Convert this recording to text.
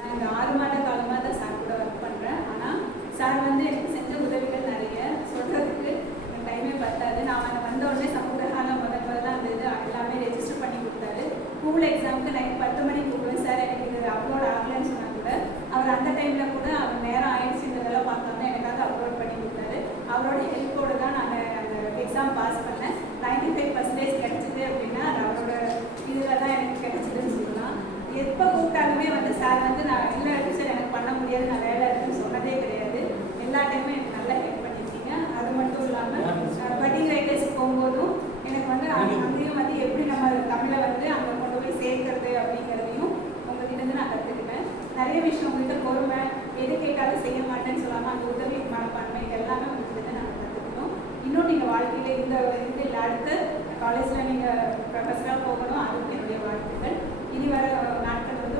நான் இந்த 6 மாத காலமாக தான் சார் கூட ஒர்க் பண்ணுறேன். ஆனால் சார் வந்து எனக்கு செஞ்ச உதவிகள் நிறைய சொல்கிறதுக்கு எனக்கு டைமே பத்தாது. நான் வந்த உடனே சமூககாலம் முதல்ல அந்த இது எல்லாமே ரெஜிஸ்டர் பண்ணி கொடுத்தாரு. ஸ்கூல் எக்ஸாமுக்கு நைட் 10 மணிக்கு கூப்பிடுவேன் சார், எனக்கு இது அப்லோட் ஆகலைன்னு சொன்னால் கூட அவர் அந்த டைமில் கூட அவர் நேரம் ஆயிடுச்சு இந்த இதெல்லாம் பார்க்காம எனக்காக அப்லோட் பண்ணி கொடுத்தாரு. அவரோட ஹெல்ப்போடு தான் நான் அந்த எக்ஸாம் பாஸ் பண்ணேன். 95% கிடைச்சிது அப்படின்னா அது அவரோட இதில் தான் எனக்கு கிடைச்சிதுன்னு சொல்லலாம். எப்போ கூப்பிட்டாலுமே வந்து சார் வந்து நான் இல்லை டீச்சர் எனக்கு பண்ண முடியாது, நான் வேலை இருக்குன்னு சொன்னதே கிடையாது. எல்லா டைமும் எனக்கு நல்லா ஹெல்ப் பண்ணியிருக்கீங்க. அது மட்டும் இல்லாமல் பட்டிங் ரைட்டர்ஸ் போகும்போதும் எனக்கு வந்து அங்கேயும் வந்து எப்படி நம்ம தமிழை வந்து அங்கே கொண்டு போய் சேர்க்கறது அப்படிங்கிறதையும் உங்ககிட்ட நான் கற்றுக்கிட்டேன். நிறைய விஷயம் உங்கள்கிட்ட பொறுமை, எது கேட்டாலும் செய்ய மாட்டேன்னு சொல்லாமல் அந்த உதவி மனப்பான்மை எல்லாமே உங்கள்கிட்ட நாங்கள் கற்றுக்கிட்டோம். இன்னும் நீங்கள் வாழ்க்கையில் இந்த இதில் அடுத்து காலேஜில் நீங்கள் ப்ரொஃபஸராக போகணும், அதுவும் என்னுடைய வாழ்த்துக்கள். இனி வர நாட்கள் வந்து